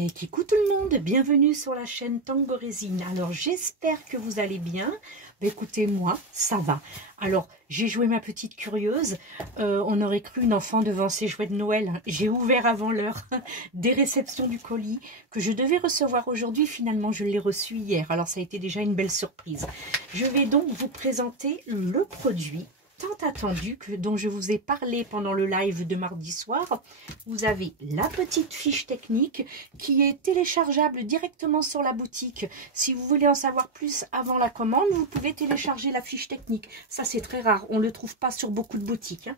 Et coucou tout le monde, bienvenue sur la chaîne Tango Résine. Alors j'espère que vous allez bien. Écoutez, moi ça va. Alors j'ai joué ma petite curieuse. On aurait cru une enfant devant ses jouets de Noël. J'ai ouvert avant l'heure des réceptions du colis que je devais recevoir aujourd'hui. Finalement je l'ai reçu hier. Alors ça a été déjà une belle surprise. Je vais donc vous présenter le produit tant attendu dont je vous ai parlé pendant le live de mardi soir. Vous avez la petite fiche technique qui est téléchargeable directement sur la boutique. Si vous voulez en savoir plus avant la commande, vous pouvez télécharger la fiche technique. Ça c'est très rare, on ne le trouve pas sur beaucoup de boutiques, hein.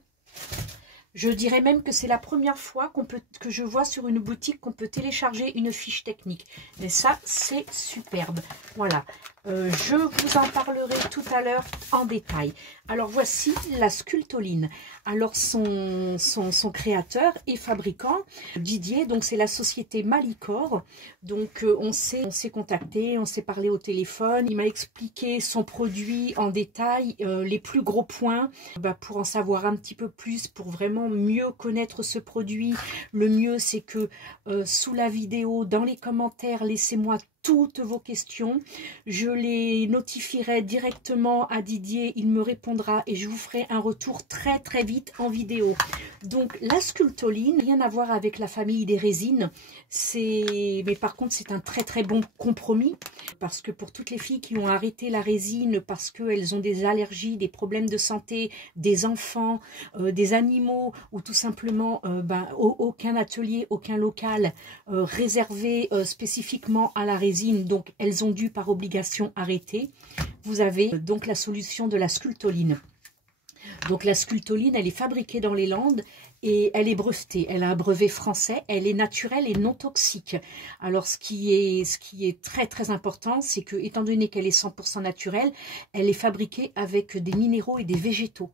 Je dirais même que c'est la première fois que je vois sur une boutique qu'on peut télécharger une fiche technique. Mais ça, c'est superbe. Voilà. Je vous en parlerai tout à l'heure en détail. Alors, voici la sculptoline. Alors, son créateur et fabricant, Didier, donc c'est la société Malicor. Donc, on s'est contacté, on s'est parlé au téléphone. Il m'a expliqué son produit en détail, les plus gros points, pour en savoir un petit peu plus, pour vraiment mieux connaître ce produit. Le mieux, c'est que sous la vidéo, dans les commentaires, laissez-moi toutes vos questions. Je les notifierai directement à Didier, il me répondra et je vous ferai un retour très très vite en vidéo. Donc la sculptoline, rien à voir avec la famille des résines, mais par contre c'est un très très bon compromis, parce que pour toutes les filles qui ont arrêté la résine parce qu'elles ont des allergies, des problèmes de santé, des enfants, des animaux, ou tout simplement aucun atelier, aucun local réservé spécifiquement à la résine, donc elles ont dû par obligation arrêter. Vous avez donc la solution de la sculptoline. Donc la sculptoline, elle est fabriquée dans les Landes et elle est brevetée. Elle a un brevet français, elle est naturelle et non toxique. Alors ce qui est très très important, c'est que étant donné qu'elle est 100% naturelle, elle est fabriquée avec des minéraux et des végétaux.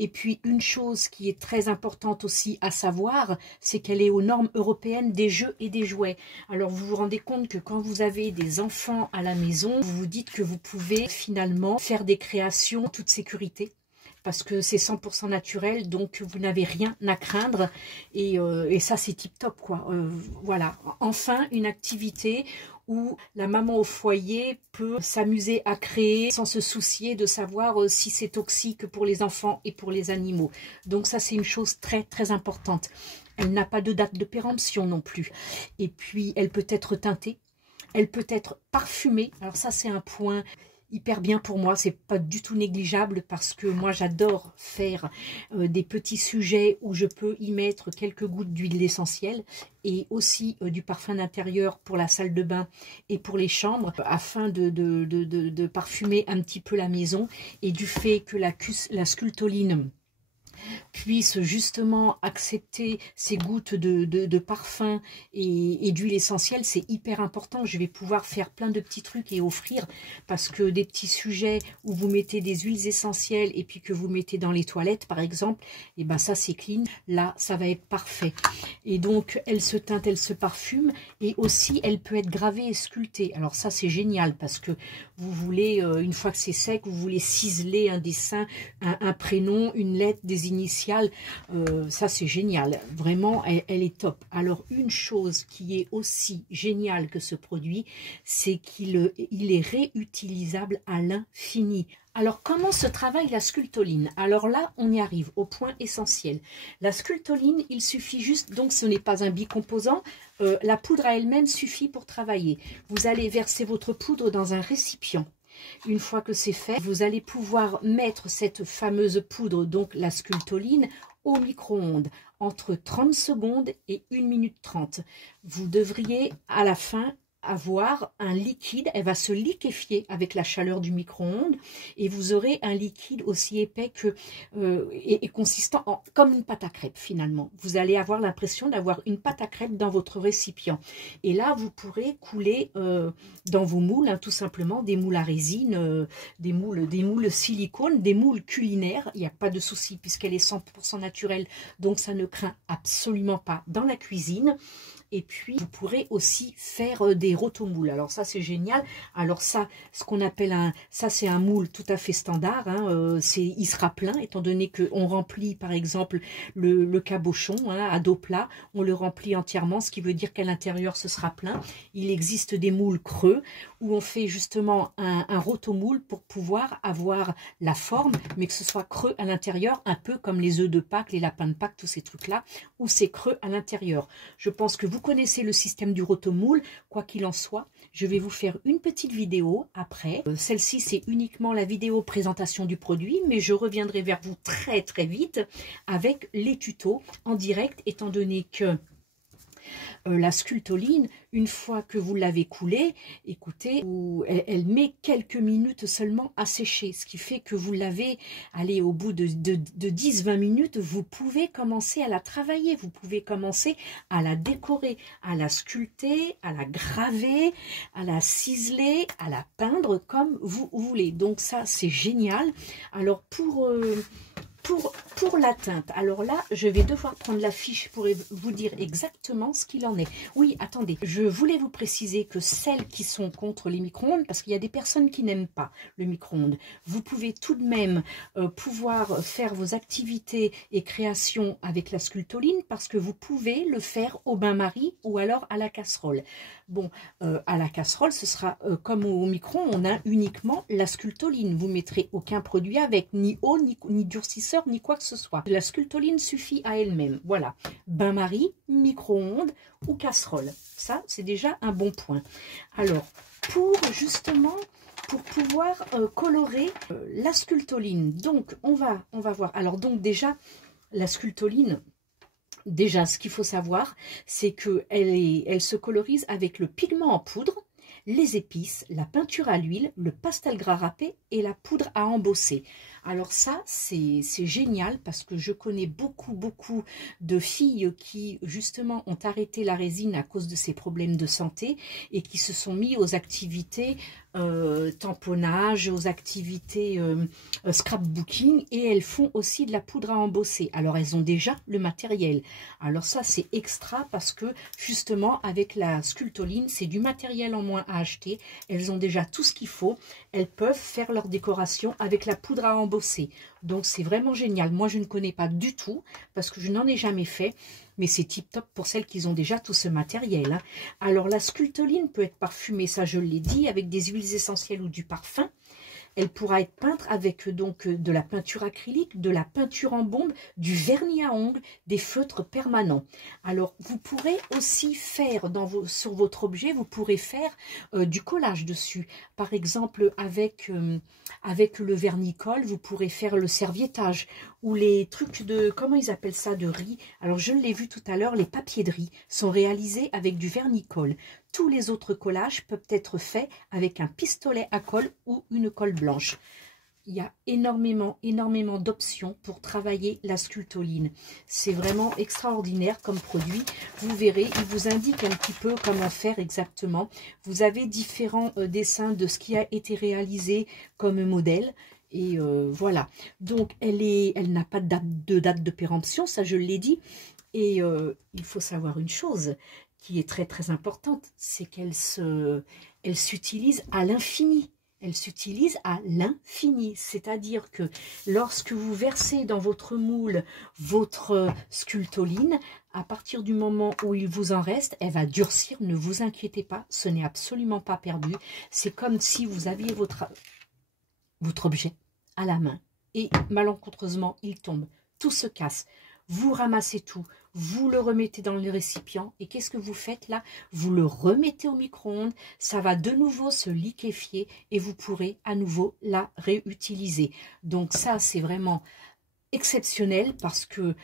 Et puis, une chose qui est très importante aussi à savoir, c'est qu'elle est aux normes européennes des jeux et des jouets. Alors, vous vous rendez compte que quand vous avez des enfants à la maison, vous vous dites que vous pouvez finalement faire des créations en toute sécurité, parce que c'est 100% naturel, donc vous n'avez rien à craindre, et ça c'est tip top quoi. Voilà, enfin une activité où la maman au foyer peut s'amuser à créer sans se soucier de savoir si c'est toxique pour les enfants et pour les animaux. Donc ça c'est une chose très très importante. Elle n'a pas de date de péremption non plus, et puis elle peut être teintée, elle peut être parfumée. Alors ça c'est un point hyper bien pour moi, c'est pas du tout négligeable, parce que moi j'adore faire des petits sujets où je peux y mettre quelques gouttes d'huile essentielle et aussi du parfum d'intérieur pour la salle de bain et pour les chambres, afin de parfumer un petit peu la maison. Et du fait que la sculptoline puisse justement accepter ces gouttes de parfum et d'huile essentielle, c'est hyper important. Je vais pouvoir faire plein de petits trucs et offrir, parce que des petits sujets où vous mettez des huiles essentielles et puis que vous mettez dans les toilettes par exemple, et ben ça c'est clean, là ça va être parfait. Et donc elle se teinte, elle se parfume, et aussi elle peut être gravée et sculptée. Alors ça c'est génial, parce que vous voulez, une fois que c'est sec, vous voulez ciseler un dessin, un prénom, une lettre, des initiales, ça c'est génial, vraiment elle est top. Alors une chose qui est aussi géniale que ce produit, c'est qu'il est réutilisable à l'infini. Alors comment se travaille la sculptoline? Alors là on y arrive au point essentiel. La sculptoline, il suffit juste, donc ce n'est pas un bicomposant, la poudre à elle-même suffit pour travailler. Vous allez verser votre poudre dans un récipient. Une fois que c'est fait, vous allez pouvoir mettre cette fameuse poudre, donc la sculptoline, au micro-ondes entre 30 secondes et 1 minute 30. Vous devriez à la fin avoir un liquide, elle va se liquéfier avec la chaleur du micro-ondes, et vous aurez un liquide aussi épais que et consistant comme une pâte à crêpes finalement. Vous allez avoir l'impression d'avoir une pâte à crêpes dans votre récipient, et là vous pourrez couler dans vos moules, hein, tout simplement des moules à résine, des moules silicone, des moules culinaires. Il n'y a pas de souci puisqu'elle est 100% naturelle, donc ça ne craint absolument pas dans la cuisine. Et puis vous pourrez aussi faire des rotomoules. Alors ça c'est génial. Alors ça, ce qu'on appelle ça c'est un moule tout à fait standard, hein. Il sera plein étant donné qu'on remplit par exemple le cabochon, hein, à dos plat, on le remplit entièrement, ce qui veut dire qu'à l'intérieur ce sera plein. Il existe des moules creux où on fait justement un rotomoule pour pouvoir avoir la forme, mais que ce soit creux à l'intérieur, un peu comme les œufs de Pâques, les lapins de Pâques, tous ces trucs-là, où c'est creux à l'intérieur. Je pense que vous connaissez le système du rotomoule. Quoi qu'il en soit, je vais vous faire une petite vidéo après. Celle-ci, c'est uniquement la vidéo présentation du produit, mais je reviendrai vers vous très très vite avec les tutos en direct, étant donné que la sculptoline, une fois que vous l'avez coulée, écoutez, elle met quelques minutes seulement à sécher, ce qui fait que vous l'avez, allez, au bout de 10-20 minutes, vous pouvez commencer à la travailler, vous pouvez commencer à la décorer, à la sculpter, à la graver, à la ciseler, à la peindre comme vous voulez. Donc ça, c'est génial. Alors pour la teinte, alors là, je vais devoir prendre la fiche pour vous dire exactement ce qu'il en est. Oui, attendez, je voulais vous préciser que celles qui sont contre les micro-ondes, parce qu'il y a des personnes qui n'aiment pas le micro-ondes, vous pouvez tout de même pouvoir faire vos activités et créations avec la sculptoline, parce que vous pouvez le faire au bain-marie ou alors à la casserole. Bon, à la casserole, ce sera comme au micro, on a uniquement la sculptoline. Vous mettrez aucun produit avec, ni eau, ni durcisseur, ni quoi que ce soit. La sculptoline suffit à elle-même. Voilà, bain-marie, micro-ondes ou casserole. Ça, c'est déjà un bon point. Alors, pour pouvoir colorer la sculptoline, donc on va voir. Alors donc déjà, la sculptoline, déjà, ce qu'il faut savoir, c'est qu'elle se colorise avec le pigment en poudre, les épices, la peinture à l'huile, le pastel gras râpé et la poudre à embosser. Alors ça, c'est génial parce que je connais beaucoup de filles qui, justement, ont arrêté la résine à cause de ces problèmes de santé et qui se sont mis aux activités tamponnage, aux activités scrapbooking, et elles font aussi de la poudre à embosser. Alors elles ont déjà le matériel. Alors ça c'est extra parce que justement avec la sculptoline c'est du matériel en moins à acheter. Elles ont déjà tout ce qu'il faut. Elles peuvent faire leur décoration avec la poudre à embosser. Donc c'est vraiment génial. Moi je ne connais pas du tout parce que je n'en ai jamais fait. Mais c'est tip top pour celles qui ont déjà tout ce matériel, hein. Alors la sculptoline peut être parfumée, ça je l'ai dit, avec des huiles essentielles ou du parfum. Elle pourra être peinte avec donc de la peinture acrylique, de la peinture en bombe, du vernis à ongles, des feutres permanents. Alors vous pourrez aussi faire sur votre objet, vous pourrez faire du collage dessus. Par exemple avec le vernis-colle, vous pourrez faire le serviettage ou les trucs de, comment ils appellent ça, de riz. Alors je l'ai vu tout à l'heure, les papiers de riz sont réalisés avec du vernis-colle. Tous les autres collages peuvent être faits avec un pistolet à colle ou une colle blanche. Il y a énormément d'options pour travailler la sculptoline. C'est vraiment extraordinaire comme produit. Vous verrez, il vous indique un petit peu comment faire exactement. Vous avez différents dessins de ce qui a été réalisé comme modèle. Et voilà. Donc, elle n'a pas de date de péremption, ça je l'ai dit. Et il faut savoir une chose qui est très importante, c'est qu'elle s'utilise à l'infini. Elle s'utilise à l'infini, c'est-à-dire que lorsque vous versez dans votre moule votre sculptoline, à partir du moment où il vous en reste, elle va durcir, ne vous inquiétez pas, ce n'est absolument pas perdu. C'est comme si vous aviez votre objet à la main et malencontreusement il tombe, tout se casse. Vous ramassez tout, vous le remettez dans le récipient et qu'est-ce que vous faites là? Vous le remettez au micro-ondes, ça va de nouveau se liquéfier et vous pourrez à nouveau la réutiliser. Donc ça c'est vraiment exceptionnel parce que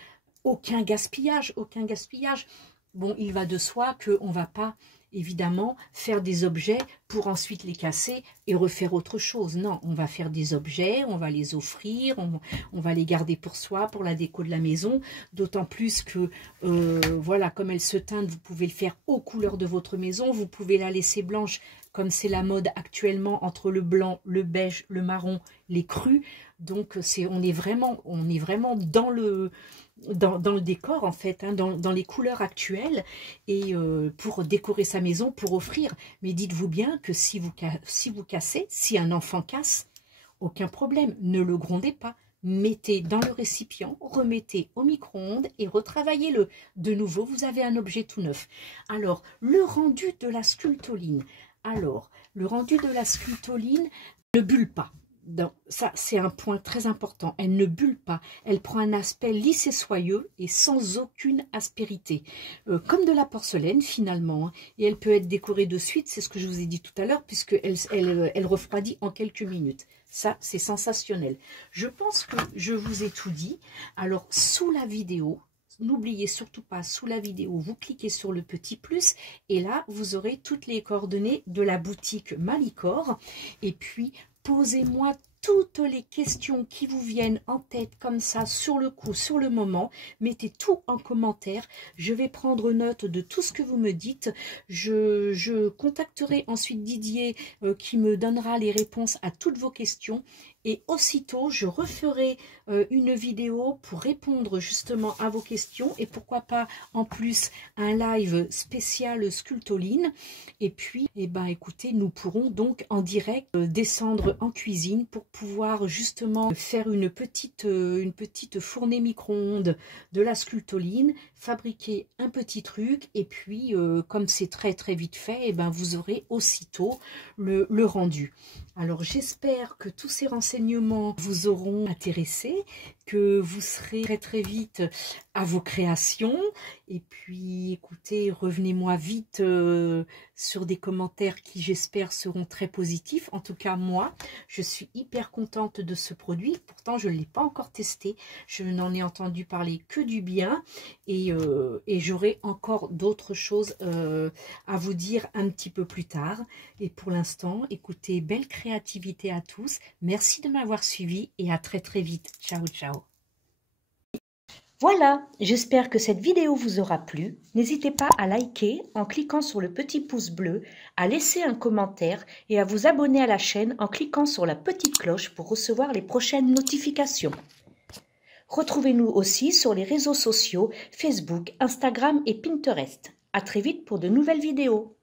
aucun gaspillage, aucun gaspillage. Bon, il va de soi qu'on ne va pas évidemment faire des objets pour ensuite les casser et refaire autre chose. Non, on va faire des objets, on va les offrir, on va les garder pour soi, pour la déco de la maison. D'autant plus que, voilà, comme elles se teintent, vous pouvez le faire aux couleurs de votre maison. Vous pouvez la laisser blanche, comme c'est la mode actuellement, entre le blanc, le beige, le marron, les crus. Donc, on est vraiment dans le décor en fait, hein, dans les couleurs actuelles, et pour décorer sa maison, pour offrir. Mais dites-vous bien que si vous cassez, si un enfant casse, aucun problème, ne le grondez pas. Mettez dans le récipient, remettez au micro-ondes et retravaillez-le. De nouveau, vous avez un objet tout neuf. Alors, le rendu de la sculptoline. Alors, le rendu de la sculptoline ne bulle pas. Ça, c'est un point très important. Elle ne bulle pas. Elle prend un aspect lisse et soyeux et sans aucune aspérité. Comme de la porcelaine, finalement. Hein. Et elle peut être décorée de suite, c'est ce que je vous ai dit tout à l'heure, puisqu'elle refroidit en quelques minutes. Ça, c'est sensationnel. Je pense que je vous ai tout dit. Alors, sous la vidéo, n'oubliez surtout pas, sous la vidéo, vous cliquez sur le petit plus et là, vous aurez toutes les coordonnées de la boutique Malicor. Et puis, posez-moi toutes les questions qui vous viennent en tête comme ça, sur le coup, sur le moment. Mettez tout en commentaire. Je vais prendre note de tout ce que vous me dites. Je contacterai ensuite Didier qui me donnera les réponses à toutes vos questions. Et aussitôt, je referai une vidéo pour répondre justement à vos questions. Et pourquoi pas en plus un live spécial sculptoline. Et puis, eh ben, écoutez, nous pourrons donc en direct descendre en cuisine pour pouvoir justement faire une petite fournée micro-ondes de la sculptoline, fabriquer un petit truc et puis comme c'est très vite fait, eh ben, vous aurez aussitôt le rendu. Alors j'espère que tous ces renseignements vous auront intéressé, que vous serez très vite à vos créations. Et puis écoutez, revenez-moi vite sur des commentaires qui j'espère seront très positifs. En tout cas moi, je suis hyper contente de ce produit. Pourtant je ne l'ai pas encore testé, je n'en ai entendu parler que du bien. Et j'aurai encore d'autres choses à vous dire un petit peu plus tard. Et pour l'instant, écoutez, belle créativité à tous. Merci de m'avoir suivi et à très vite. Ciao, ciao. Voilà, j'espère que cette vidéo vous aura plu. N'hésitez pas à liker en cliquant sur le petit pouce bleu, à laisser un commentaire et à vous abonner à la chaîne en cliquant sur la petite cloche pour recevoir les prochaines notifications. Retrouvez-nous aussi sur les réseaux sociaux Facebook, Instagram et Pinterest. À très vite pour de nouvelles vidéos.